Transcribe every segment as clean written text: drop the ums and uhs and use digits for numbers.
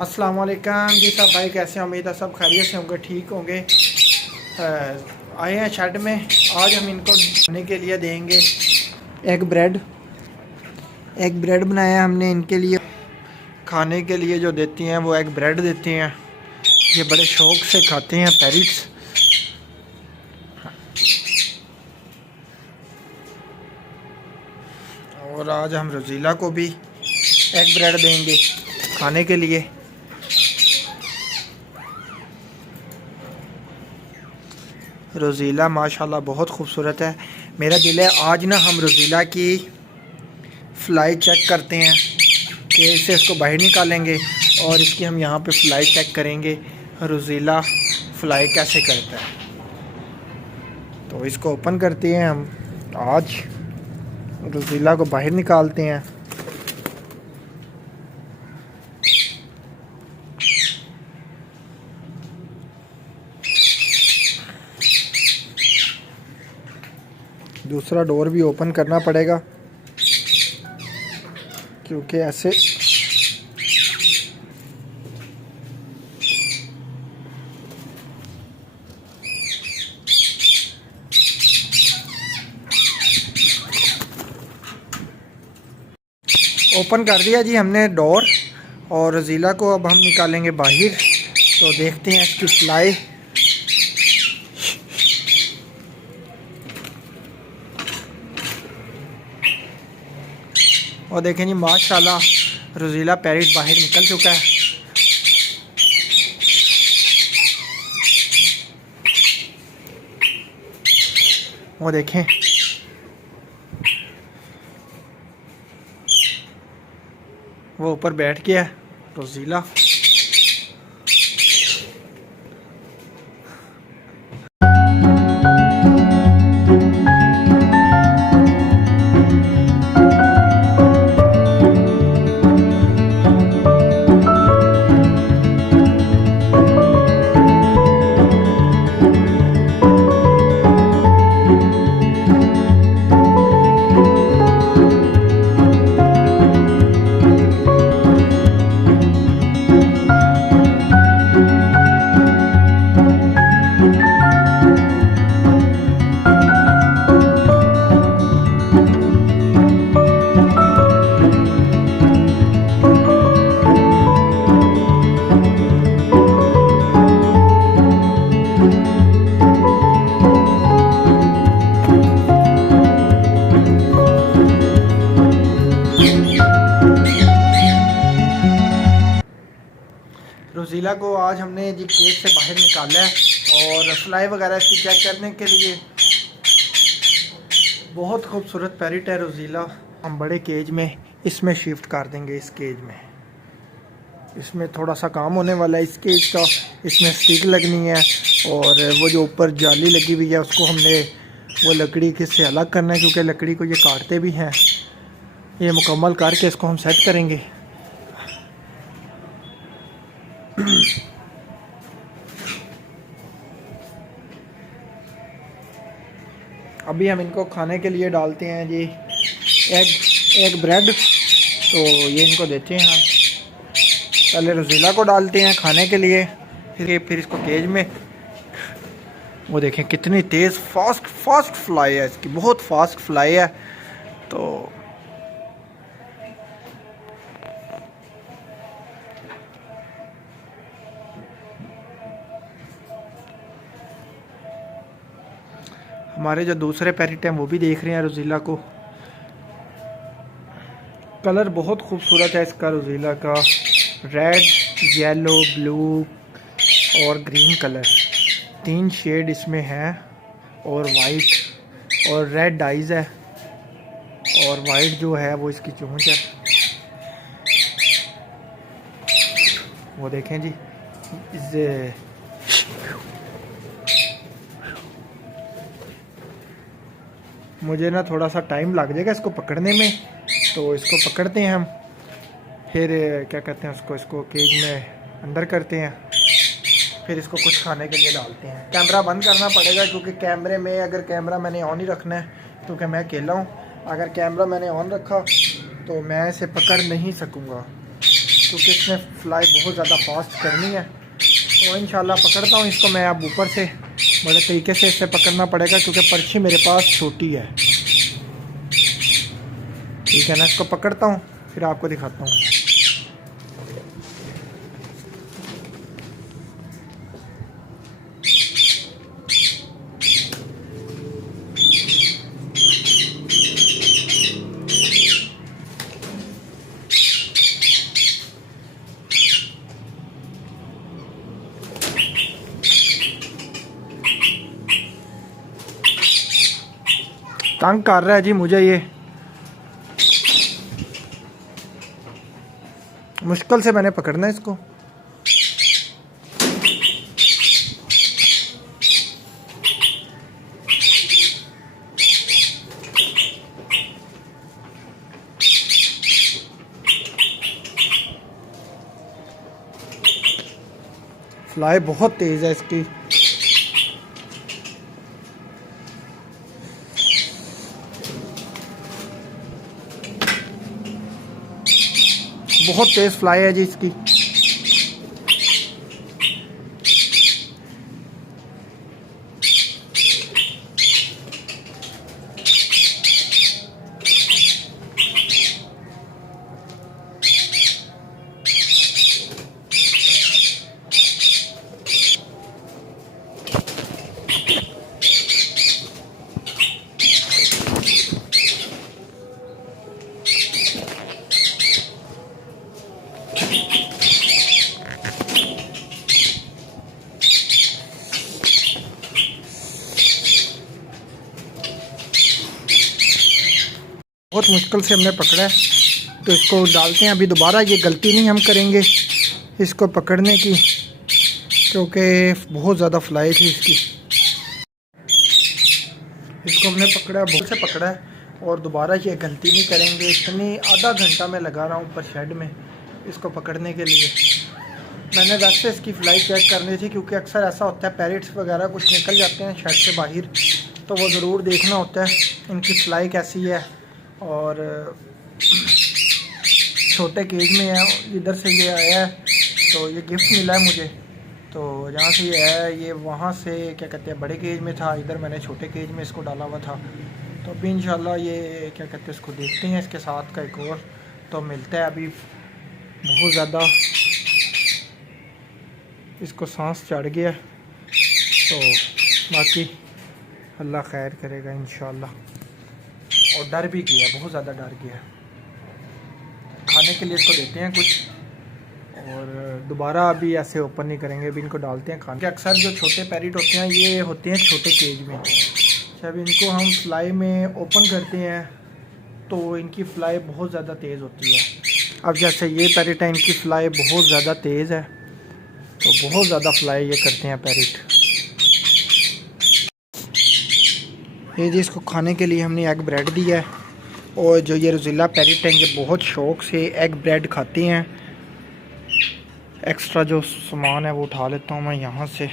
अस्सलाम वालेकुम जी सब भाई, कैसे हैं? उम्मीद है सब खैरियत से होंगे, ठीक होंगे। आए हैं शेड में। आज हम इनको खाने के लिए देंगे एग ब्रेड बनाया हमने इनके लिए। खाने के लिए जो देती हैं वो एग ब्रेड देती हैं। ये बड़े शौक़ से खाते हैं पैरिट्स। और आज हम रोज़ीला को भी एग ब्रेड देंगे खाने के लिए। रोज़ीला माशाल्लाह बहुत खूबसूरत है। मेरा दिल है आज ना हम रोज़ीला की फ़्लाई चेक करते हैं कि इससे इसको बाहर निकालेंगे और इसकी हम यहाँ पे फ़्लाई चेक करेंगे रोज़ीला फ़्लाई कैसे करता है। तो इसको ओपन करते हैं हम। आज रोज़ीला को बाहर निकालते हैं। दूसरा डोर भी ओपन करना पड़ेगा क्योंकि ऐसे ओपन कर दिया जी हमने डोर। और रोज़ीला को अब हम निकालेंगे बाहर। तो देखते हैं इसकी फ़्लाई। और देखें जी माशाल्लाह रोज़ीला पैरेट बाहर निकल चुका है। वो देखें वो ऊपर बैठ गया है रोज़ीला। रोज़ीला को आज हमने जी केज से बाहर निकाला है और फ़्लाई वगैरह इसकी चेक करने के लिए। बहुत खूबसूरत पैरेट है रोज़ीला। हम बड़े केज में इसमें शिफ्ट कर देंगे। इस केज में इसमें थोड़ा सा काम होने वाला है इस केज का। इसमें स्टिक लगनी है और वो जो ऊपर जाली लगी हुई है उसको हमने वो लकड़ी के से अलग करना है क्योंकि लकड़ी को ये काटते भी हैं। ये मुकम्मल करके इसको हम सेट करेंगे। अभी हम इनको खाने के लिए डालते हैं जी एग ब्रेड। तो ये इनको देते हैं हम। पहले रोज़ीला को डालते हैं खाने के लिए, फिर इसको केज में। वो देखें कितनी तेज़ फास्ट फ्लाई है इसकी, बहुत फास्ट फ्लाई है। तो हमारे जो दूसरे पैरेट हैं वो भी देख रहे हैं रोज़ीला को। कलर बहुत खूबसूरत है इसका रोज़ीला का। रेड, येलो, ब्लू और ग्रीन कलर, 3 शेड इसमें है। और वाइट और रेड आइज़ है और वाइट जो है वो इसकी चोंच है। वो देखें जी इस मुझे ना थोड़ा सा टाइम लग जाएगा इसको पकड़ने में। तो इसको पकड़ते हैं हम, फिर क्या कहते हैं इसको केज में अंदर करते हैं, फिर इसको कुछ खाने के लिए डालते हैं। कैमरा बंद करना पड़ेगा क्योंकि कैमरे में अगर कैमरा मैंने ऑन ही रखना है क्योंकि मैं अकेला हूँ। अगर कैमरा मैंने ऑन रखा तो मैं इसे पकड़ नहीं सकूँगा। क्योंकि इसमें फ्लाई बहुत ज़्यादा फास्ट करनी है। तो इंशाल्लाह पकड़ता हूँ इसको मैं। अब ऊपर से बड़े तरीके से इसे पकड़ना पड़ेगा क्योंकि पर्ची मेरे पास छोटी है। ठीक है ना, इसको पकड़ता हूँ फिर आपको दिखाता हूँ। तंग कर रहा है जी मुझे ये, मुश्किल से मैंने पकड़ना है इसको। फ्लाई बहुत तेज़ है इसकी। बहुत तेज़ फ्लाई है जी इसकी। बहुत मुश्किल से हमने पकड़ा है, तो इसको डालते हैं। अभी दोबारा ये गलती नहीं हम करेंगे इसको पकड़ने की, क्योंकि बहुत ज़्यादा फ्लाई थी इसकी। इसको हमने पकड़ा, बहुत से पकड़ा है, और दोबारा ये गलती नहीं करेंगे। इतनी आधा घंटा मैं लगा रहा हूँ ऊपर शेड में इसको पकड़ने के लिए। मैंने वैसे इसकी फ्लाई चेक करनी थी, क्योंकि अक्सर ऐसा होता है पैरेट्स वगैरह कुछ निकल जाते हैं शेड से बाहर, तो वो ज़रूर देखना होता है इनकी फ्लाई कैसी है। और छोटे केज में है, इधर से ये आया है तो ये गिफ्ट मिला है मुझे। तो जहाँ से ये है ये वहाँ से क्या कहते हैं बड़े केज में था, इधर मैंने छोटे केज में इसको डाला हुआ था। तो अभी इंशाल्लाह ये क्या कहते हैं इसको देखते हैं, इसके साथ का एक और तो मिलता है। अभी बहुत ज़्यादा इसको सांस चढ़ गया, तो बाकी अल्लाह खैर करेगा इंशाल्लाह। और डर भी गया, बहुत ज़्यादा डर गया। खाने के लिए इसको देते हैं कुछ, और दोबारा अभी ऐसे ओपन नहीं करेंगे। अभी इनको डालते हैं खाने के। अक्सर जो छोटे पैरेट होते हैं ये होते हैं छोटे केज में। जब इनको हम फ्लाई में ओपन करते हैं तो इनकी फ्लाई बहुत ज़्यादा तेज़ होती है। अब जैसे ये पैरेट है, इनकी फ्लाई बहुत ज़्यादा तेज़ है, तो बहुत ज़्यादा फ्लाई ये करते हैं पैरेट। ये जी इसको खाने के लिए हमने एग ब्रेड दिया है, और जो ये रोज़िला पैरेट हैं ये बहुत शौक़ से एग ब्रेड खाते हैं। एक्स्ट्रा जो सामान है वो उठा लेता हूँ मैं यहाँ से।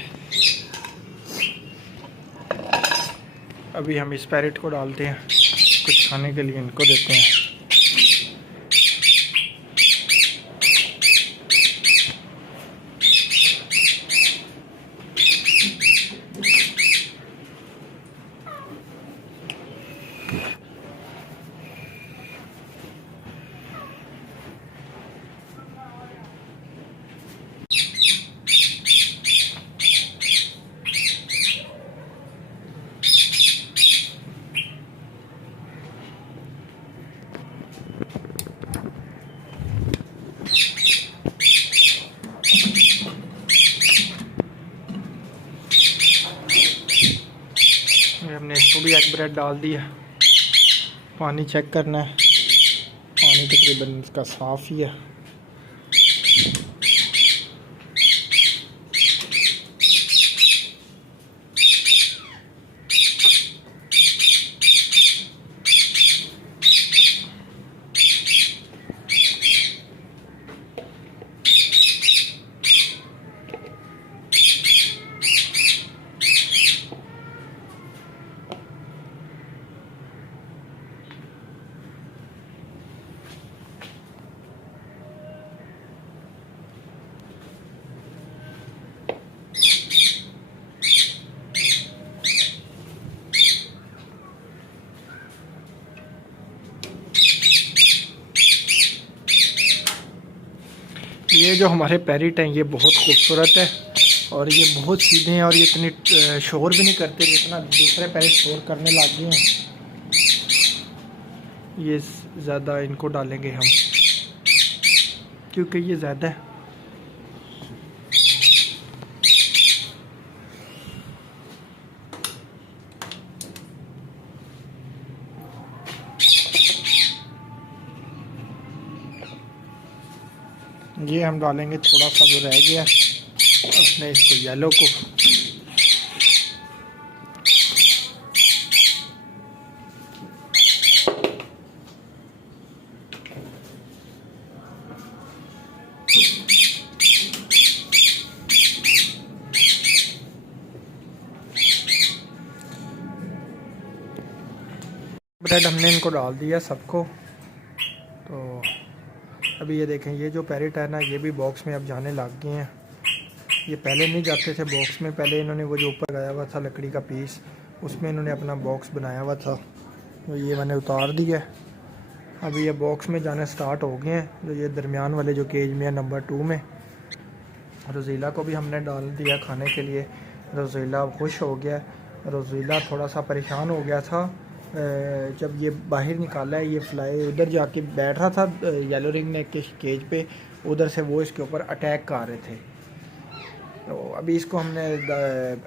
अभी हम इस पैरेट को डालते हैं कुछ खाने के लिए, इनको देते हैं। हमने इसको भी एग ब्रेड डाल दिया। पानी चेक करना है, पानी तकरीबन इसका साफ़ ही है। ये जो हमारे पैरेट हैं ये बहुत खूबसूरत है और ये बहुत सीधे हैं और ये इतनी शोर भी नहीं करते जितना दूसरे पैरेट शोर करने लग गए हैं। ये ज़्यादा इनको डालेंगे हम क्योंकि ये ज़्यादा है। ये हम डालेंगे थोड़ा सा जो रह गया अपने इसको येलो को। ब्रेड हमने इनको डाल दिया सबको। तो अभी ये देखें ये जो पैरेट है ना ये भी बॉक्स में अब जाने लग गए हैं। ये पहले नहीं जाते थे बॉक्स में, पहले इन्होंने वो जो ऊपर गया हुआ था लकड़ी का पीस उसमें इन्होंने अपना बॉक्स बनाया हुआ था, तो ये मैंने उतार दिया। अभी ये बॉक्स में जाने स्टार्ट हो गए हैं। जो ये दरमियान वाले जो केज में है नंबर 2 में, रोज़ीला को भी हमने डाल दिया खाने के लिए। रोज़ीला खुश हो गया। रोज़ीला थोड़ा सा परेशान हो गया था जब ये बाहर निकाला है। ये फ्लाई उधर जाके बैठ रहा था येलो रिंग ने के केज पे, उधर से वो इसके ऊपर अटैक कर रहे थे। तो अभी इसको हमने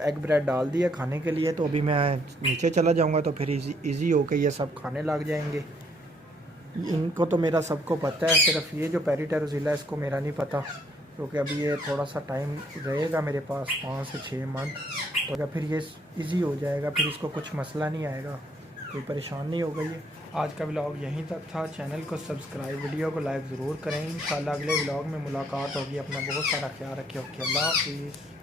एग ब्रेड डाल दिया खाने के लिए। तो अभी मैं नीचे चला जाऊंगा तो फिर इजी होके ये सब खाने लग जाएंगे। इनको तो मेरा सबको पता है, सिर्फ ये जो पैरेट है रोज़ीला इसको मेरा नहीं पता, क्योंकि अभी ये थोड़ा सा टाइम रहेगा मेरे पास 5 से 6 मंथ, तो फिर ये इजी हो जाएगा, फिर इसको कुछ मसला नहीं आएगा, कोई परेशान नहीं होगा। ये आज का व्लॉग यहीं तक था। चैनल को सब्सक्राइब, वीडियो को लाइक ज़रूर करें। इंशाल्लाह अगले व्लॉग में मुलाकात होगी। अपना बहुत सारा ख्याल रखिए। ओके, अल्लाह हाफिज़।